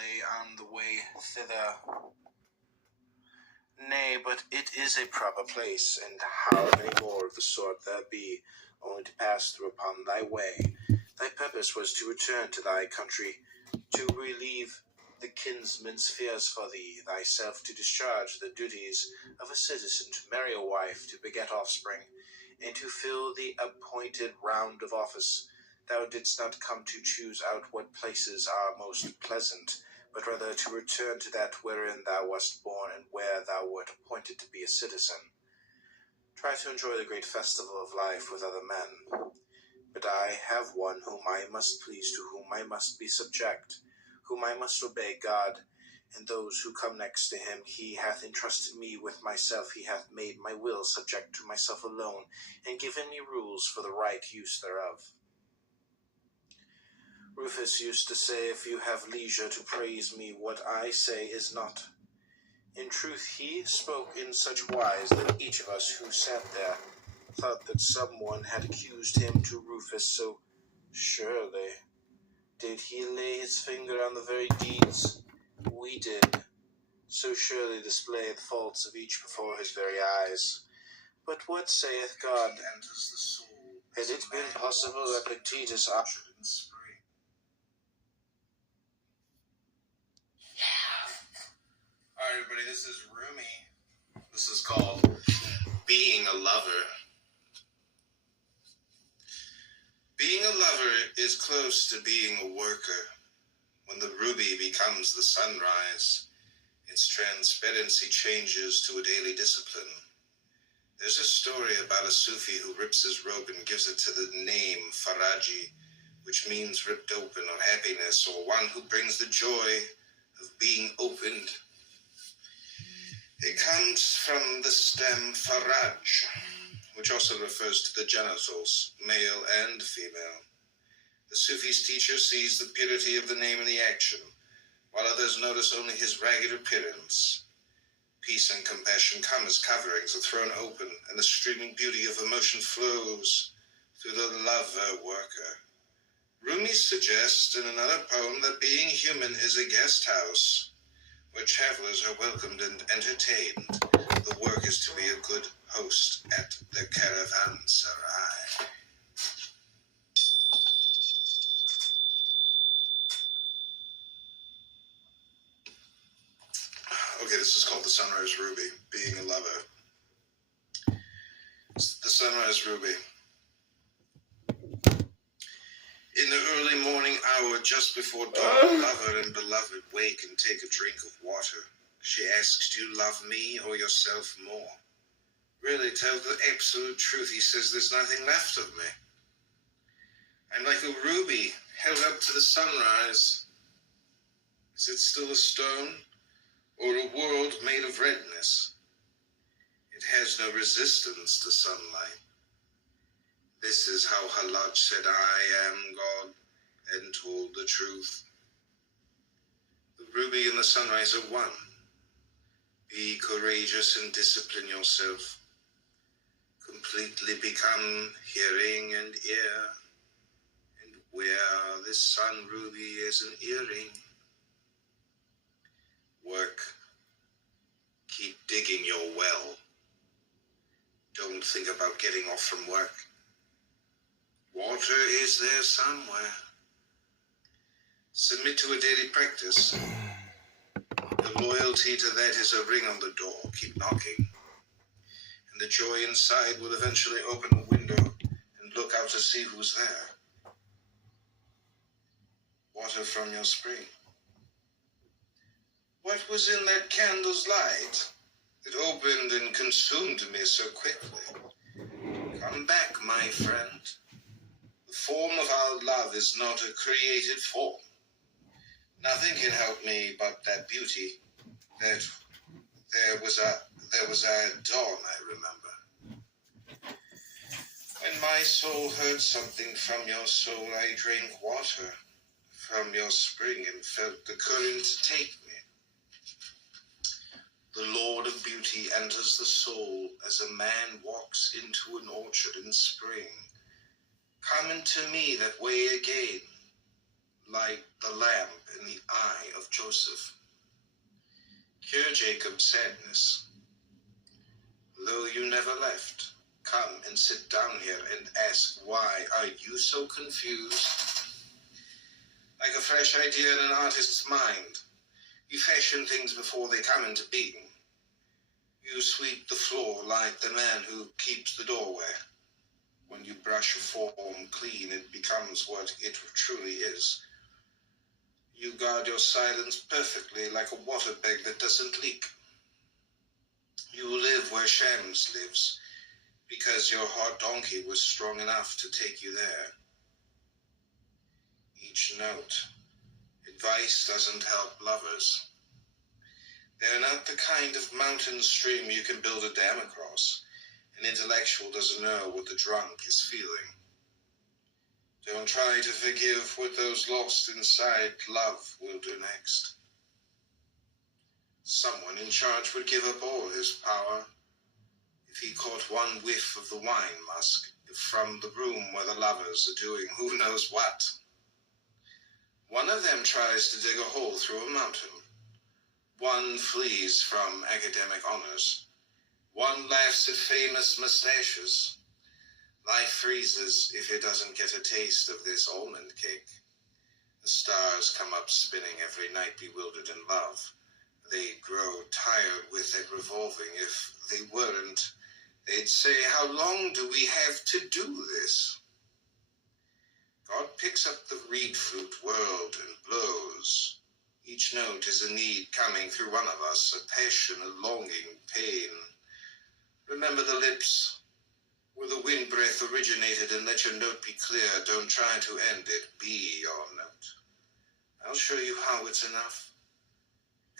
lay on the way thither. Nay, but it is a proper place, and how many more of the sort there be, only to pass through upon thy way. Thy purpose was to return to thy country, to relieve the kinsman's fears for thee, thyself to discharge the duties of a citizen, to marry a wife, to beget offspring, and to fill the appointed round of office. Thou didst not come to choose out what places are most pleasant, but rather to return to that wherein thou wast born and where thou wert appointed to be a citizen. Try to enjoy the great festival of life with other men. But I have one whom I must please, to whom I must be subject, whom I must obey, God, and those who come next to him. He hath entrusted me with myself, he hath made my will subject to myself alone, and given me rules for the right use thereof. Rufus used to say, if you have leisure to praise me, what I say is not. In truth, he spoke in such wise that each of us who sat there thought that someone had accused him to Rufus, so surely did he lay his finger on the very deeds we did, so surely display the faults of each before his very eyes. But what saith God? Enters the soul. Had it been possible that Epictetus should in spring? Alright, everybody, this is Rumi. This is called Being a Lover. Being a lover is close to being a worker. When the ruby becomes the sunrise, its transparency changes to a daily discipline. There's a story about a Sufi who rips his robe and gives it to the name Faraji, which means ripped open or happiness, or one who brings the joy of being opened. It comes from the stem Faraj, which also refers to the genitals, male and female. The Sufi's teacher sees the purity of the name in the action, while others notice only his ragged appearance. Peace and compassion come as coverings are thrown open, and the streaming beauty of emotion flows through the lover worker. Rumi suggests in another poem that being human is a guest house, where travelers are welcomed and entertained. The work is to be a good host at the caravanserai. Okay, this is called The Sunrise Ruby, Being a Lover. The Sunrise Ruby. In the early morning hour, just before dawn, lover and beloved wake and take a drink of water. She asks, do you love me or yourself more? Really, tell the absolute truth, he says, there's nothing left of me. I'm like a ruby held up to the sunrise. Is it still a stone or a world made of redness? It has no resistance to sunlight. This is how Halaj said, I am God, and told the truth. The ruby and the sunrise are one. Be courageous and discipline yourself. Completely become hearing and ear, and wear this sun ruby as an earring. Work. Keep digging your well. Don't think about getting off from work. Water is there somewhere. Submit to a daily practice. The loyalty to that is a ring on the door. Keep knocking. And the joy inside will eventually open a window and look out to see who's there. Water from your spring. What was in that candle's light that opened and consumed me so quickly? Come back, my friend. The form of our love is not a created form. Nothing can help me but that beauty. That there was a dawn, I remember. When my soul heard something from your soul, I drank water from your spring and felt the current take me. The Lord of beauty enters the soul as a man walks into an orchard in spring. Come into me that way again. like the lamp in the eye of Joseph. Cure Jacob's sadness. Though you never left, come and sit down here and ask, why are you so confused? Like a fresh idea in an artist's mind, you fashion things before they come into being. You sweep the floor like the man who keeps the doorway. When you brush a form clean, it becomes what it truly is. You guard your silence perfectly like a water bag that doesn't leak. You live where Shams lives, because your hot donkey was strong enough to take you there. Each note. Advice doesn't help lovers. They're not the kind of mountain stream you can build a dam across. An intellectual doesn't know what the drunk is feeling. Don't try to forgive what those lost inside love will do next. Someone in charge would give up all his power if he caught one whiff of the wine musk from the room where the lovers are doing who knows what. One of them tries to dig a hole through a mountain. One flees from academic honors. One laughs at famous mustaches. Life freezes if it doesn't get a taste of this almond cake. The stars come up spinning every night, bewildered in love. They grow tired with that revolving. If they weren't, they'd say, how long do we have to do this? God picks up the reed flute world and blows. Each note is a need coming through one of us, a passion, a longing, pain. Remember the lips where the wind breath originated, and let your note be clear. Don't try to end it. Be your note. I'll show you how it's enough.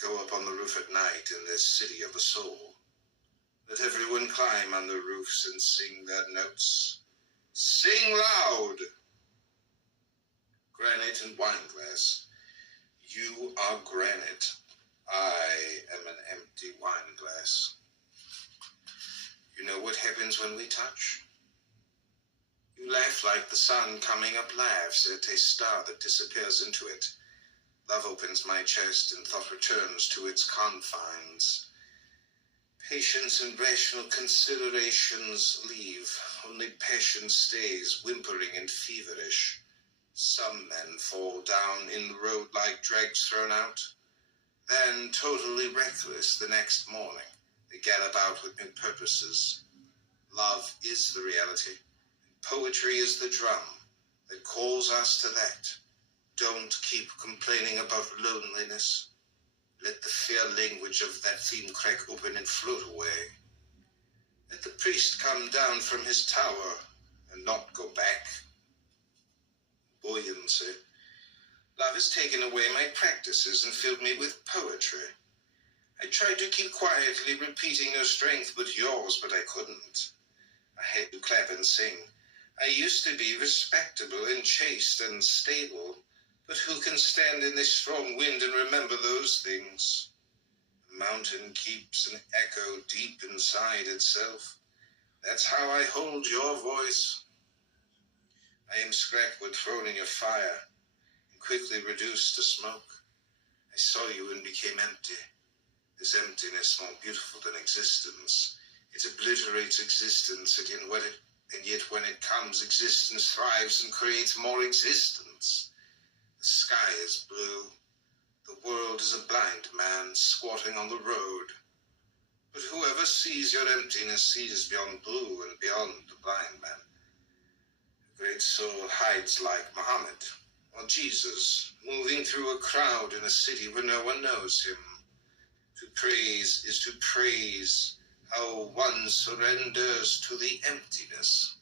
Go up on the roof at night in this city of the soul. Let everyone climb on the roofs and sing their notes. Sing loud! Granite and wine glass. You are granite. I am an empty wine glass. You know what happens when we touch? You laugh like the sun coming up laughs at a star that disappears into it. Love opens my chest and thought returns to its confines. Patience and rational considerations leave. Only passion stays, whimpering and feverish. Some men fall down in the road like dregs thrown out. Then, totally reckless, the next morning, they get about with new purposes. Love is the reality. Poetry is the drum that calls us to that. Don't keep complaining about loneliness. Let the fair language of that theme crack open and float away. Let the priest come down from his tower and not go back. Buoyancy. Love has taken away my practices and filled me with poetry. I tried to keep quietly repeating your strength but yours, but I couldn't. I had to clap and sing. I used to be respectable and chaste and stable, but who can stand in this strong wind and remember those things? A mountain keeps an echo deep inside itself. That's how I hold your voice. I am scrapwood thrown in your fire and quickly reduced to smoke. I saw you and became empty. This emptiness more beautiful than existence. It obliterates existence, and yet when it comes, existence thrives and creates more existence. The sky is blue. The world is a blind man squatting on the road. But whoever sees your emptiness sees beyond blue and beyond the blind man. A great soul hides like Muhammad or Jesus, moving through a crowd in a city where no one knows him. To praise is to praise how one surrenders to the emptiness.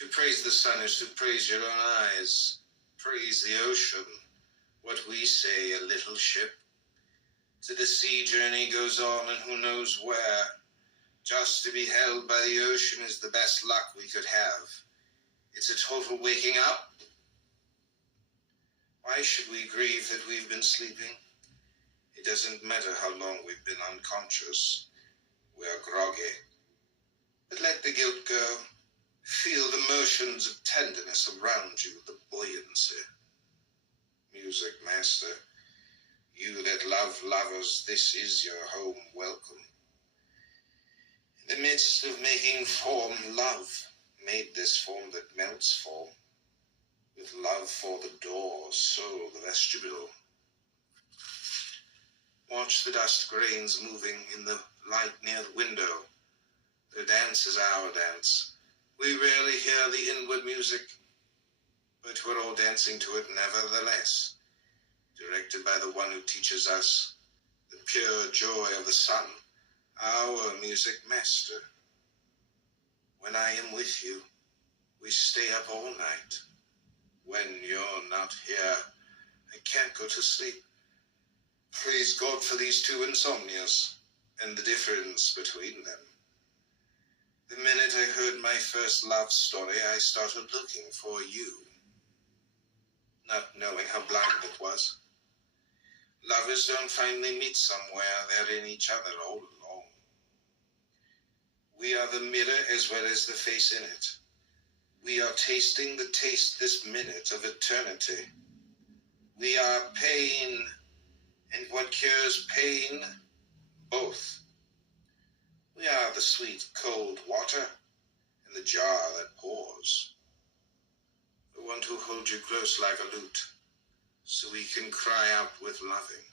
To praise the sun is to praise your own eyes. Praise the ocean, what we say, a little ship. To the sea journey goes on and who knows where. Just to be held by the ocean is the best luck we could have. It's a total waking up. Why should we grieve that we've been sleeping? It doesn't matter how long we've been unconscious. We are groggy. But let the guilt go. Feel the motions of tenderness around you, the buoyancy. Music master, you that love lovers, this is your home welcome. In the midst of making form, love made this form that melts form. With love for the door, so the vestibule. Watch the dust grains moving in the light near the window. Their dance is our dance. We rarely hear the inward music, but we're all dancing to it nevertheless, directed by the one who teaches us the pure joy of the sun, our music master. When I am with you, we stay up all night. When you're not here, I can't go to sleep. Praise God for these two insomnias and the difference between them. The minute I heard my first love story, I started looking for you, not knowing how blind it was. Lovers don't finally meet somewhere, they're in each other all along. We are the mirror as well as the face in it. We are tasting the taste this minute of eternity. We are pain, and what cures pain? Both. We are the sweet cold water in the jar that pours. I want to hold you close like a lute, so we can cry out with loving.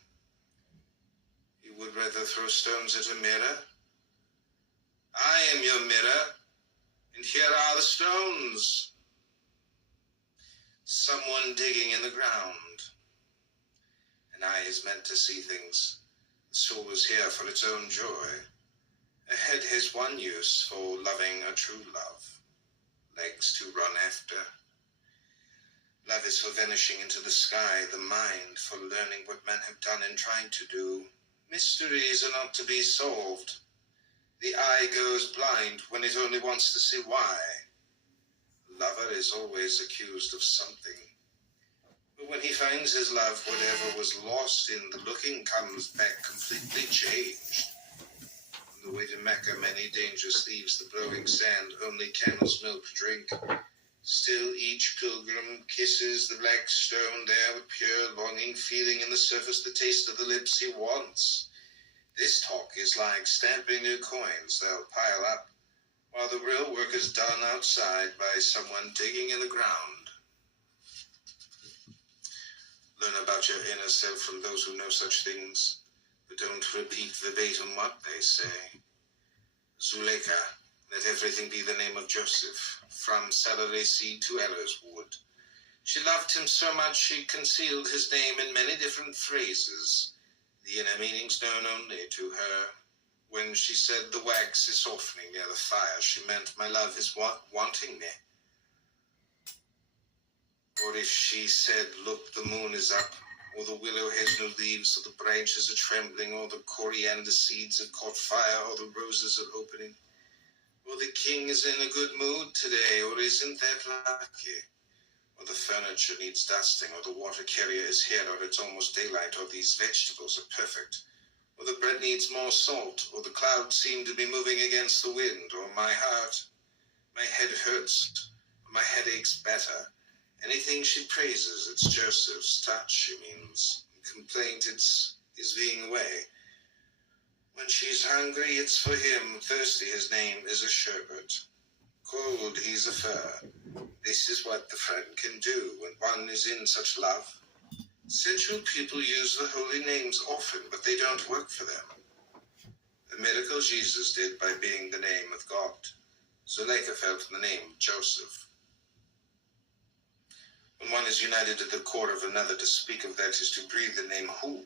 You would rather throw stones at a mirror? I am your mirror, and here are the stones. Someone digging in the ground. An eye is meant to see things. The soul is here for its own joy. A head has one use for loving a true love. Legs to run after. Love is for vanishing into the sky, the mind for learning what men have done and trying to do. Mysteries are not to be solved. The eye goes blind when it only wants to see why. Lover is always accused of something. But when he finds his love, whatever was lost in the looking comes back completely changed. On the way to Mecca, many dangerous leaves the blowing sand, only camel's milk drink. Still each pilgrim kisses the black stone there with pure longing, feeling in the surface the taste of the lips he wants. This talk is like stamping new coins. They'll pile up, while the real work is done outside by someone digging in the ground. Learn about your inner self from those who know such things, but don't repeat verbatim what they say. Zuleika, let everything be the name of Joseph, from celery seed to aloes wood. She loved him so much she concealed his name in many different phrases, the inner meanings known only to her. When she said the wax is softening near the fire, she meant my love is wanting me. Or if she said, look, the moon is up, or the willow has no leaves, or the branches are trembling, or the coriander seeds have caught fire, or the roses are opening, or the king is in a good mood today, or isn't that lucky? Or the furniture needs dusting, or the water carrier is here, or it's almost daylight, or these vegetables are perfect, or the bread needs more salt, or the clouds seem to be moving against the wind, or my head hurts, or my headache's better. Anything she praises, it's Joseph's touch, she means. Complaint, is being away. When she's hungry, it's for him. Thirsty, his name is a sherbet. Cold, he's a fur. This is what the friend can do when one is in such love. Sensual people use the holy names often, but they don't work for them. The miracle Jesus did by being the name of God. Zuleika felt the name of Joseph. When one is united to the core of another, to speak of that is to breathe the name who,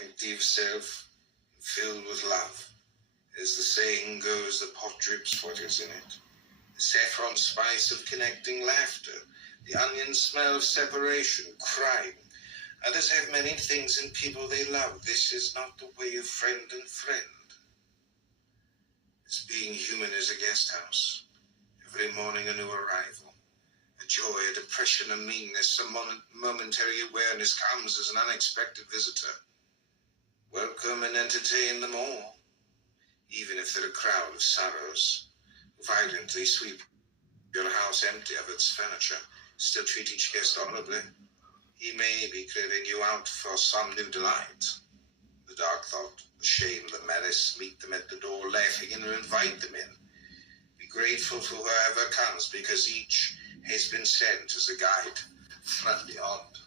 empty of self, filled with love. As the saying goes, the pot drips what is in it. The saffron spice of connecting laughter, the onion smell of separation, crying. Others have many things in people they love. This is not the way of friend and friend. This being human is a guest house. Every morning a new arrival. A joy, a depression, a meanness, a momentary awareness comes as an unexpected visitor. Welcome and entertain them all, even if they're a crowd of sorrows, violently sweep Your house empty of its furniture. Still treat each guest honorably. He may be clearing you out for some new delight. The dark thought, the shame, the malice, meet them at the door laughing and invite them in. Be grateful for whoever comes, because each has been sent as a guide from beyond.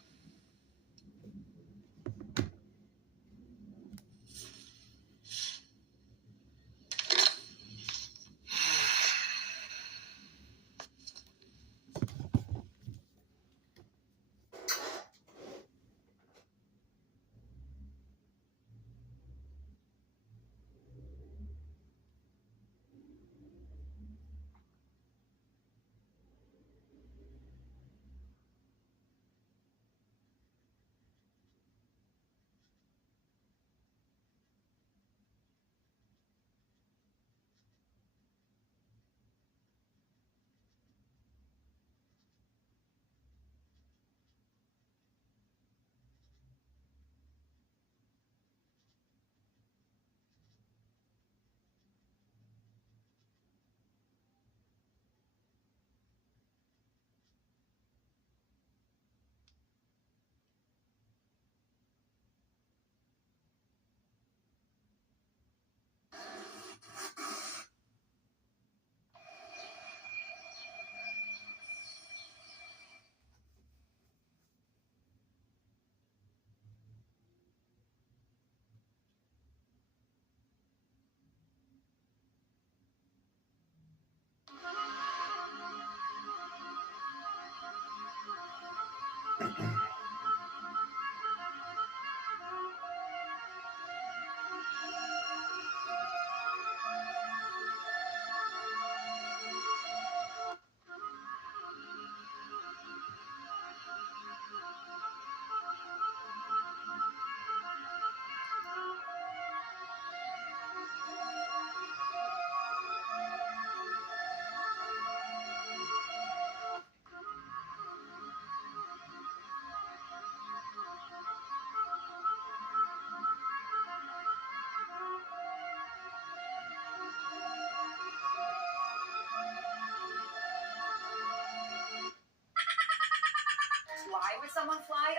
Why would someone fly?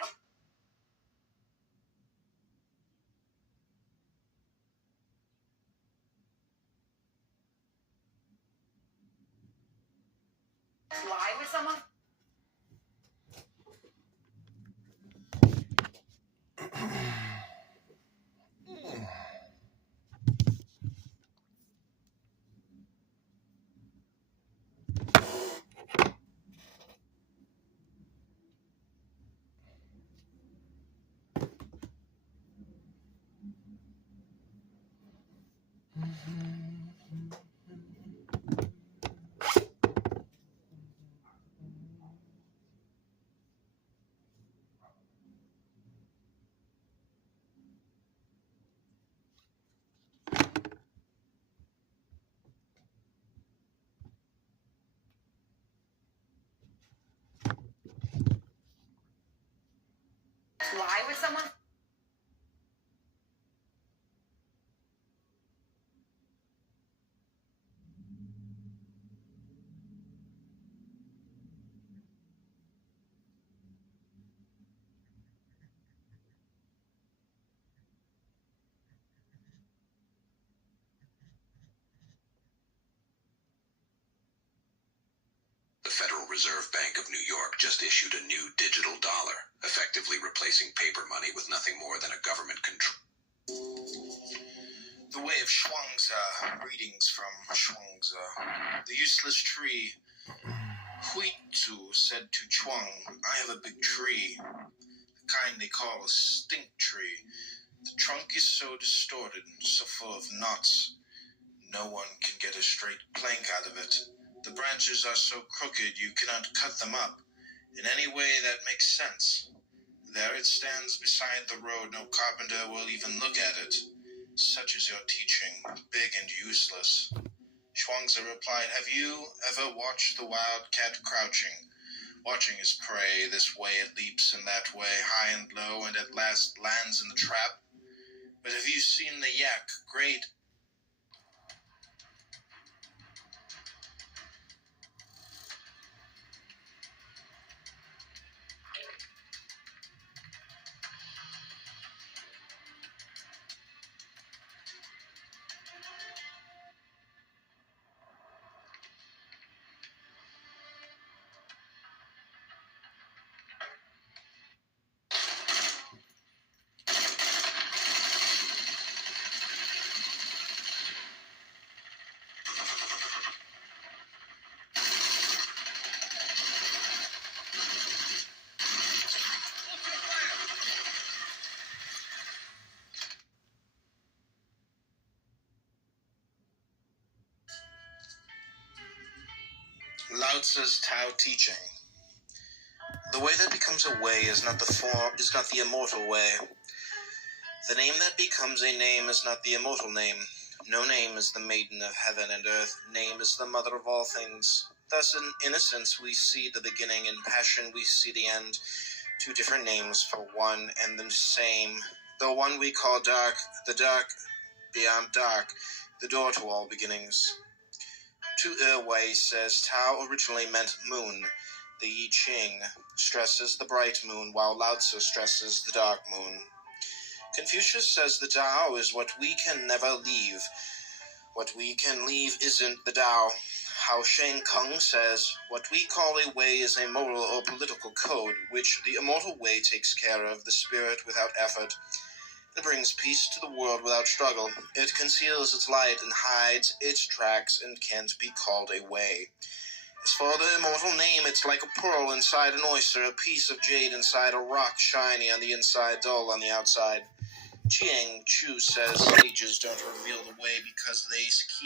Why would someone? Why would someone? The Federal Reserve Bank of New York just issued a new digital dollar, effectively replacing paper money with nothing more than a government control. The way of Shuangzi. Greetings from Shuangzi. The useless tree. Huizu said to Chuang, I have a big tree, the kind they call a stink tree. The trunk is so distorted, so full of knots, no one can get a straight plank out of it. The branches are so crooked you cannot cut them up in any way that makes sense. There it stands beside the road, no carpenter will even look at it. Such is your teaching, big and useless. Shuangzi replied, have you ever watched the wild cat crouching, watching his prey? This way it leaps and that way, high and low, and at last lands in the trap. But have you seen the yak, great Lao Tzu's Tao teaching. The way that becomes a way is not the immortal way. The name that becomes a name is not the immortal name. No name is the maiden of heaven and earth. Name is the mother of all things. Thus in innocence we see the beginning, in passion we see the end. Two different names for one and the same. The one we call dark, the dark beyond dark, the door to all beginnings. Tu Wei says Tao originally meant moon. The I Ching stresses the bright moon, while Lao Tzu stresses the dark moon. Confucius says the Tao is what we can never leave. What we can leave isn't the Tao. Hao Shen Kung says, what we call a way is a moral or political code, which the immortal way takes care of, the spirit without effort. It brings peace to the world without struggle. It conceals its light and hides its tracks and can't be called a way. As for the immortal name, it's like a pearl inside an oyster, a piece of jade inside a rock, shiny on the inside, dull on the outside. Chiang Chu says sages don't reveal the way because they keep